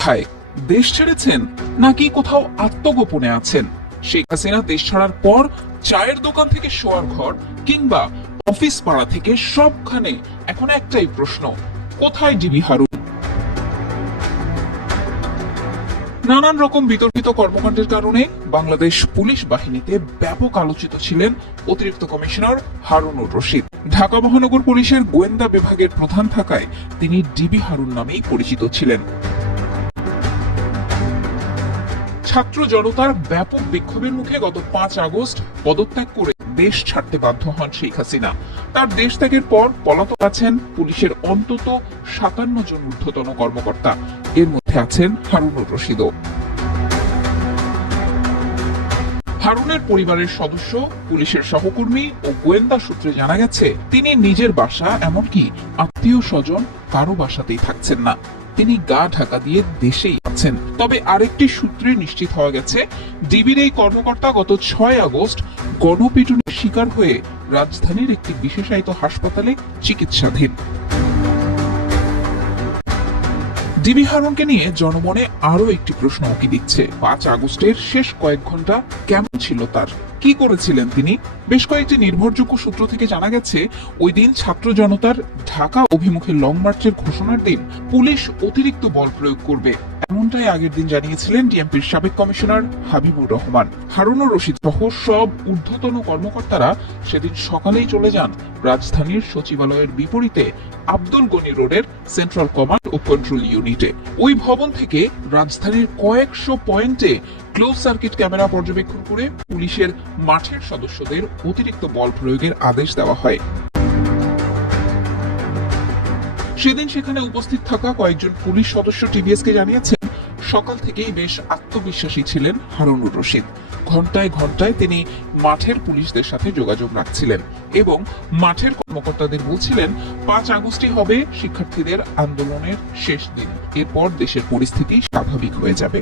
কোথায়? দেশ ছেড়েছেন নাকি কোথাও আত্মগোপনে আছেন? শেখ হাসিনা দেশ ছাড়ার পর চায়ের দোকান থেকে শোয়ার ঘর কিংবা অফিস পাড়া থেকে সবখানে এখন একটাই প্রশ্ন, কোথায় ডিবি হারুন? নানান রকম বিতর্কিত কর্মকাণ্ডের কারণে বাংলাদেশ পুলিশ বাহিনীতে ব্যাপক আলোচিত ছিলেন অতিরিক্ত কমিশনার হারুনুর রশিদ। ঢাকা মহানগর পুলিশের গোয়েন্দা বিভাগের প্রধান থাকায় তিনি ডিবি হারুন নামেই পরিচিত ছিলেন। ছাত্র জনতার ব্যাপক বিক্ষোভের মুখে গত পাঁচ আগস্ট পদত্যাগ করে দেশ ছাড়তে বাধ্য হন শেখ হাসিনা। তার দেশ ত্যাগের পর পলাতক আছেন পুলিশের অন্তত সাতান্ন জন ঊর্ধ্বতন কর্মকর্তা। এর মধ্যে আছেন হারুনুর রশিদও। হারুনের পরিবারের সদস্য, পুলিশের সহকর্মী ও গোয়েন্দা সূত্রে জানা গেছে, তিনি নিজের বাসা, এমনকি আত্মীয় স্বজন কারও বাসাতেই থাকছেন না। তিনি গা ঢাকা দিয়ে দেশেই আছেন তবে আরেকটি সূত্রে নিশ্চিত হওয়া গেছে ডিবির এই কর্মকর্তা গত ছয় আগস্ট গণপিটুনির শিকার হয়ে রাজধানীর একটি বিশেষায়িত হাসপাতালে চিকিৎসাধীন। ডিবি হারুনকে নিয়ে জনমনে আরও একটি প্রশ্ন উঁকি দিচ্ছে। পাঁচ আগস্টের শেষ কয়েক ঘণ্টা কেমন ছিল তার? কি করেছিলেন তিনি? বেশ কয়েকটি নির্ভরযোগ্য সূত্র থেকে জানা গেছে, ওই দিন ছাত্র জনতার ঢাকা অভিমুখে লং মার্চের ঘোষণার দিন পুলিশ অতিরিক্ত বল প্রয়োগ করবে। এমনটাই আগের দিন জানিয়েছিলেন ডিএমপির সাবেক কমিশনার হাবিবুর রহমান। হারুনুর রশিদ সহ সব ঊর্ধ্বতন কর্মকর্তারা সেদিন সকালেই চলে যান রাজধানীর সচিবালয়ের বিপরীতে আব্দুল গনি রোডের সেন্ট্রাল কমান্ড ও কন্ট্রোল ইউনিটে। ওই ভবন থেকে রাজধানীর কয়েকশো পয়েন্টে ক্লোজ সার্কিট ক্যামেরা পর্যবেক্ষণ করে পুলিশের মাঠের সদস্যদের অতিরিক্ত বল প্রয়োগের আদেশ দেওয়া হয়। সেদিন সেখানে উপস্থিত থাকা কয়েকজন পুলিশ সদস্য টিভিএস কে জানিয়েছেন, সকাল থেকেই বেশ আত্মবিশ্বাসী ছিলেন হারুনুর রশিদ। ঘন্টায় ঘন্টায় তিনি মাঠের পুলিশদের সাথে যোগাযোগ রাখছিলেন এবং মাঠের কর্মকর্তাদের বলছিলেন, পাঁচ আগস্টই হবে, শিক্ষার্থীদের আন্দোলনের শেষ দিন। এরপর দেশের পরিস্থিতি স্বাভাবিক হয়ে যাবে।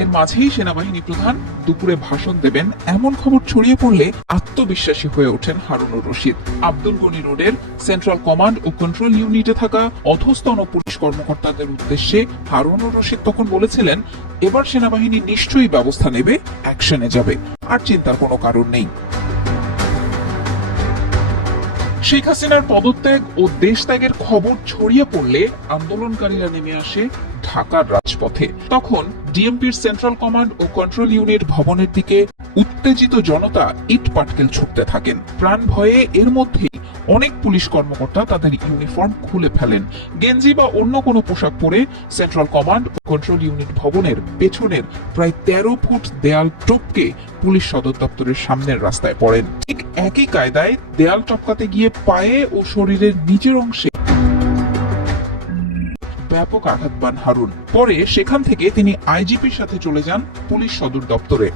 এর মাঝেই সেনাবাহিনী প্রধান দুপুরে ভাষণ দেবেন, এমন খবর ছড়িয়ে পড়লে আত্মবিশ্বাসী হয়ে ওঠেন হারুনুর রশিদ। আব্দুল গনি রোডের সেন্ট্রাল কমান্ড ও কন্ট্রোল ইউনিটে থাকা অধস্তন পুলিশ কর্মকর্তাদের উদ্দেশ্যে হারুনুর রশিদ তখন বলেছিলেন, এবার সেনাবাহিনী নিশ্চয়ই ব্যবস্থা নেবে, অ্যাকশনে যাবে, আর চিন্তার কোনো কারণ নেই। শেখ হাসিনার পদত্যাগ ও দেশ ত্যাগের খবর ছড়িয়ে পড়লে আন্দোলনকারীরা নেমে আসে ঢাকার রাজপথে, তখন ডিএমপির সেন্ট্রাল কমান্ড ও কন্ট্রোল ইউনিট ভবনের দিকে উত্তেজিত জনতা ইট পাটকেল ছুটতে থাকেন। প্রাণ ভয়ে এর মধ্যেই অনেক পুলিশ কর্মকর্তা তাদের ইউনিফর্ম খুলে ফেলেন। গেঞ্জি বা অন্য কোনো পোশাক পরে সেন্ট্রাল কমান্ড ও কন্ট্রোল ইউনিট ভবনের পেছনের প্রায় তেরো ফুট দেয়াল টপকে পুলিশ সদর দপ্তরের সামনের রাস্তায় পড়েন। ঠিক একই কায়দায় দেয়াল টপকাতে গিয়ে পায়ে ও শরীরের নিচের অংশে ব্যাপক আঘাত পান হারুন। পরে সেখান থেকে তিনি আইজিপির সাথে চলে যান পুলিশ সদর দপ্তরে।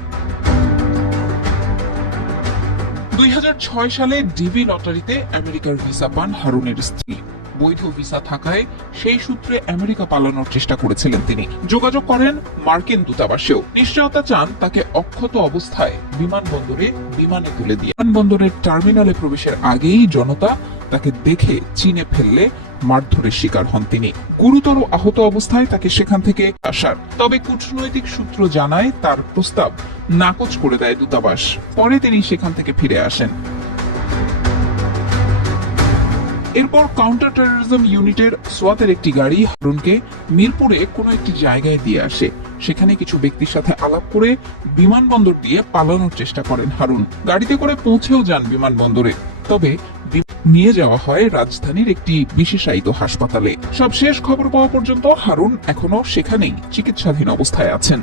দুই সালে ডিবি লটারিতে আমেরিকার ভিসা পান হারুনের স্ত্রী। বৈধ ভিসা থাকায় সেই সূত্রে আমেরিকা পালানোর চেষ্টা করেছিলেন তিনি। যোগাযোগ করেন মার্কিন দূতাবাসেও। নিশ্চয়তা চান তাকে অক্ষত অবস্থায় বিমানবন্দরে বিমানে তুলে দিয়ে। বিমানবন্দরের টার্মিনালে প্রবেশের আগেই জনতা তাকে দেখে, চিনে ফেললে মারধরের শিকার হন তিনি। গুরুতর আহত অবস্থায় তাকে সেখান থেকে আসার। তবে কূটনৈতিক সূত্র জানায় তার প্রস্তাব নাকচ করে দেয় দূতাবাস। পরে তিনি সেখান থেকে ফিরে আসেন। এরপর কাউন্টার টেরোরিজম ইউনিটের সোয়াতের একটি গাড়ি হারুনকে মিরপুরে কোনো একটি জায়গায় দিয়ে আসে। সেখানে কিছু ব্যক্তির সাথে আলাপ করে বিমানবন্দর দিয়ে পালানোর চেষ্টা করেন হারুন। গাড়িতে করে পৌঁছেও যান বিমানবন্দরে। তবে নিয়ে যাওয়া হয় রাজধানীর একটি বিশেষায়িত হাসপাতালে। সব শেষ খবর পাওয়া পর্যন্ত হারুন এখনও সেখানেই চিকিৎসাধীন অবস্থায় আছেন।